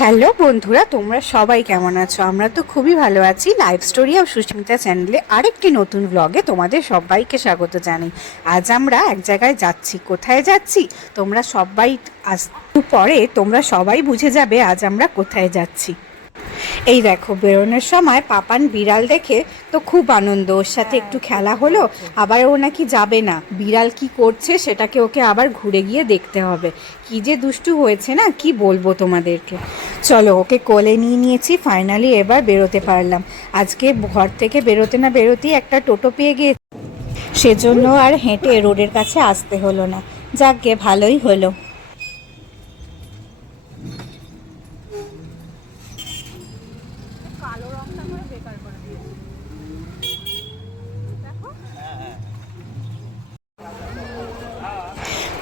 Hello বন্ধুরা, তোমরা সবাই কেমন আছো? আমরা তো খুবই ভালো আছি। লাইভ স্টোরি অফ সুস্মিতা চ্যানেলে আরেকটি নতুন ব্লগে তোমাদের সবাইকে স্বাগত জানাই। আজ আমরা এক জায়গায় যাচ্ছি। কোথায় যাচ্ছি তোমরা সবাই আজ পরে তোমরা সবাই বুঝে যাবে আজ আমরা কোথায় যাচ্ছি। এই দেখো, বেরোনোর সময় পাপান বিড়াল দেখে তো খুব আনন্দ, ওর সাথে একটু খেলা হলো। আবার ও নাকি যাবে না, বিড়াল কি করছে সেটাকে ওকে আবার ঘুরে গিয়ে দেখতে হবে। কি যে দুষ্টু হয়েছে না, কি বলবো তোমাদেরকে। চলো, ওকে কোলে নিয়ে নিয়েছি, ফাইনালি এবার বেরোতে পারলাম। আজকে ঘর থেকে বেরোতে না বেরোতেই একটা টোটো পেয়ে গিয়ে সেজন্য আর হেঁটে রোডের কাছে আসতে হলো না। যাকগে, ভালোই হলো।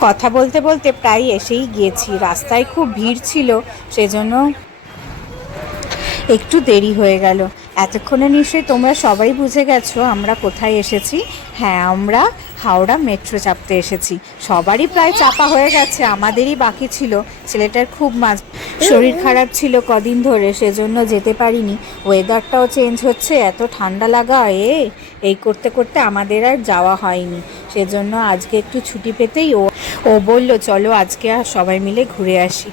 কথা বলতে বলতে প্রায় এসেই গিয়েছি। রাস্তায় খুব ভিড় ছিল, সেজন্য একটু দেরি হয়ে গেল। এতক্ষণে নিশ্চয়ই তোমরা সবাই বুঝে গেছো আমরা কোথায় এসেছি। হ্যাঁ, আমরা হাওড়া মেট্রো চাপতে এসেছি। সবারই প্রায় চাপা হয়ে গেছে, আমাদেরই বাকি ছিল। ছেলেটার খুব শরীর খারাপ ছিল কদিন ধরে, সেজন্য যেতে পারিনি। ওয়েদারটাও চেঞ্জ হচ্ছে, এত ঠান্ডা লাগা এই করতে করতে আমাদের আর যাওয়া হয়নি। সেজন্য আজকে একটু ছুটি পেতেই ও বলল চলো আজকে আর সবাই মিলে ঘুরে আসি।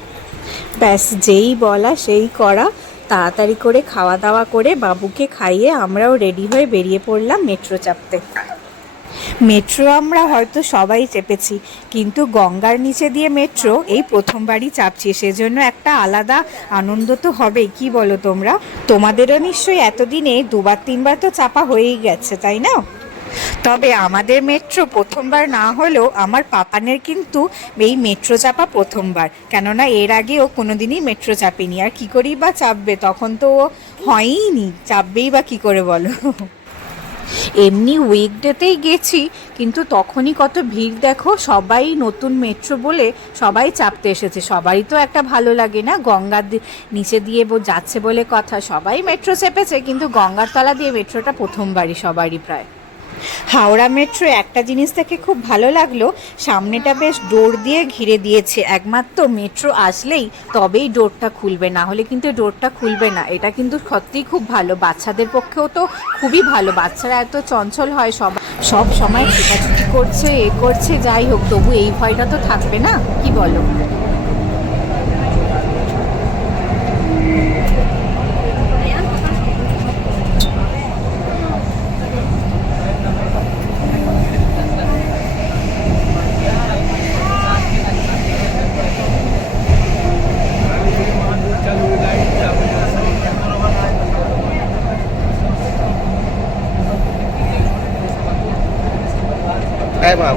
ব্যাস, যেই বলা সেই করা। তাড়াতাড়ি করে খাওয়া দাওয়া করে বাবুকে খাইয়ে আমরাও রেডি হয়ে বেরিয়ে পড়লাম মেট্রো চাপতে। মেট্রো আমরা হয়তো সবাই চেপেছি, কিন্তু গঙ্গার নিচে দিয়ে মেট্রো এই প্রথমবারই চাপছি, সেজন্য একটা আলাদা আনন্দ তো হবেই। কি বলো তোমরা? তোমাদেরও নিশ্চয়ই এতদিনে দুবার তিনবার তো চাপা হয়েই গেছে, তাই না? তবে আমাদের মেট্রো প্রথমবার না হলেও আমার পাপানের কিন্তু এই মেট্রো চাপা প্রথমবার। কেননা এর আগেও কোনোদিনই মেট্রো চাপেনি, আর কী করেই বা চাপবে, তখন তো ও হয়ইনি, চাপবেই বা কী করে বলো। এমনি উইকডেতেই গেছি, কিন্তু তখনই কত ভিড় দেখো। সবাই নতুন মেট্রো বলে সবাই চাপতে এসেছে। সবারই তো একটা ভালো লাগে না, গঙ্গার নিচে দিয়ে যাচ্ছে বলে কথা। সবাই মেট্রো চেপেছে, কিন্তু গঙ্গার তলা দিয়ে মেট্রোটা প্রথমবারই সবারই প্রায়। হাওড়া মেট্রো একটা জিনিস থেকে খুব ভালো লাগলো, সামনেটা বেশ ডোর দিয়ে ঘিরে দিয়েছে। একমাত্র মেট্রো আসলেই তবেই ডোরটা খুলবে, না হলে কিন্তু ডোরটা খুলবে না। এটা কিন্তু সত্যিই খুব ভালো, বাচ্চাদের পক্ষেও তো খুবই ভালো। বাচ্চারা এত চঞ্চল হয়, সব সময় ছোটাছুটি করছে, করছে। যাই হোক, তবু এই ভয়টা তো থাকবে না, কি বলো?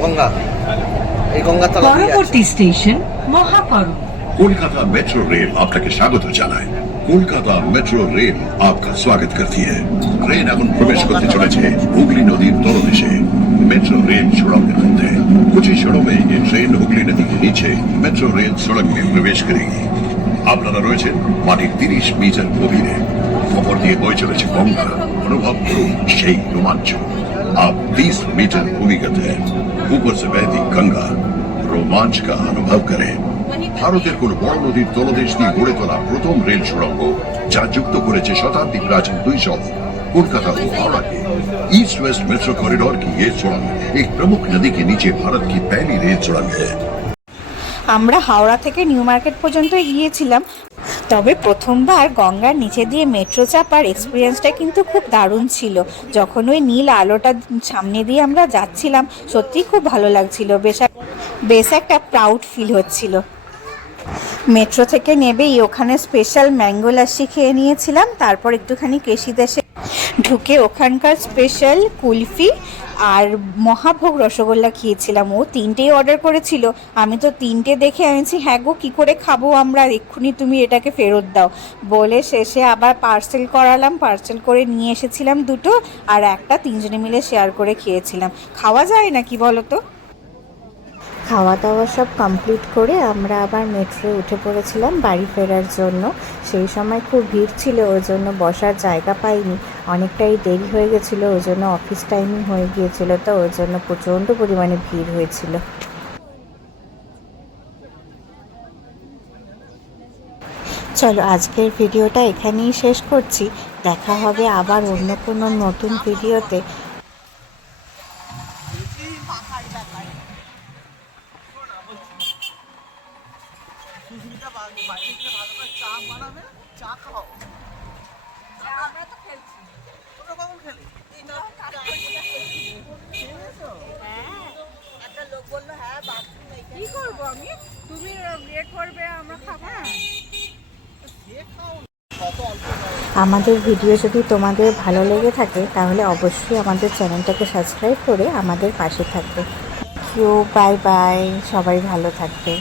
গঙ্গা, এই গঙ্গা তলা পরবর্তী স্টেশন মহাপরম। कोलकाता मेट्रो रेल আপনাকে স্বাগত জানায়। কলকাতা মেট্রো রেল आपका स्वागत करती है। ট্রেন এখন প্রবেশ করতে চলেছে হুগলি নদীর তলদেশে मेट्रो रेल सुरंग मध्य। कुछ ही क्षणों में ये ट्रेन हुगली नदी के नीचे मेट्रो रेल सुरंग में प्रवेश करेगी। আপনারা রয়েছেন মাটির 30 মিটার গভীরে। ওপর দিয়ে বয়ে চলেছে গঙ্গা। অনুভব করুন সেই রোমাঞ্চ। आप 30 मीटर भूमिगत है। ऊपर से बहती गंगा, रोमांच का अनुभव करें। ভারতের কোন বড় নদীর তলদেশ দিয়ে গড়ে তোলা প্রথম রেল সুড়ঙ্গ, যা যুক্ত করেছে শতাব্দী প্রাচীন দুই শহর कोलकाता और हावड़ा के। ईस्ट वेस्ट मेट्रो कॉरिडोर की ये सुड़ंग एक प्रमुख नदी के नीचे भारत की पहली रेल सुड़ंग है। আমরা হাওড়া থেকে নিউ মার্কেট পর্যন্ত গিয়েছিলাম, তবে প্রথমবার গঙ্গার নিচে দিয়ে মেট্রো চাপার এক্সপিরিয়েন্সটা কিন্তু খুব দারুণ ছিল। যখন ওই নীল আলোটা সামনে দিয়ে আমরা যাচ্ছিলাম, সত্যিই খুব ভালো লাগছিল। বেশ একটা প্রাউড ফিল হচ্ছিল। মেট্রো থেকে নেবেই ওখানে স্পেশাল ম্যাঙ্গো লাস্সি খেয়ে নিয়েছিলাম। তারপর একটুখানি কেশিদেশে ঢুকে ওখানকার স্পেশাল কুলফি আর মহাভোগ রসগোল্লা খেয়েছিলাম। ও তিনটেই অর্ডার করেছিল, আমি তো তিনটে দেখে আনছি। হ্যাঁ গো, কী করে খাবো আমরা, এক্ষুনি তুমি এটাকে ফেরত দাও বলে শেষে আবার পার্সেল করালাম। পার্সেল করে নিয়ে এসেছিলাম দুটো, আর একটা তিনজনে মিলে শেয়ার করে খেয়েছিলাম। খাওয়া যায় না কি বলো তো? খাওয়া দাওয়া সব কমপ্লিট করে আমরা আবার মেট্রোয় উঠে পড়েছিলাম বাড়ি ফেরার জন্য। সেই সময় খুব ভিড় ছিল, ওই জন্য বসার জায়গা পাইনি। অনেকটাই দেরি হয়ে গেছিলো, ওই জন্য অফিস টাইমিং হয়ে গিয়েছিলো, তো ওই জন্য প্রচণ্ড পরিমাণে ভিড় হয়েছিল। চলো আজকের ভিডিওটা এখানেই শেষ করছি। দেখা হবে আবার অন্য কোনো নতুন ভিডিওতে। কি করবো আমি? তুমি বিয়ে করবে, আমরা খাবো না। আমাদের ভিডিও যদি তোমাদের ভালো লেগে থাকে তাহলে অবশ্যই আমাদের চ্যানেলটাকে সাবস্ক্রাইব করে আমাদের পাশে থাকবে। বাই বাই, সবাই ভালো থাকবে।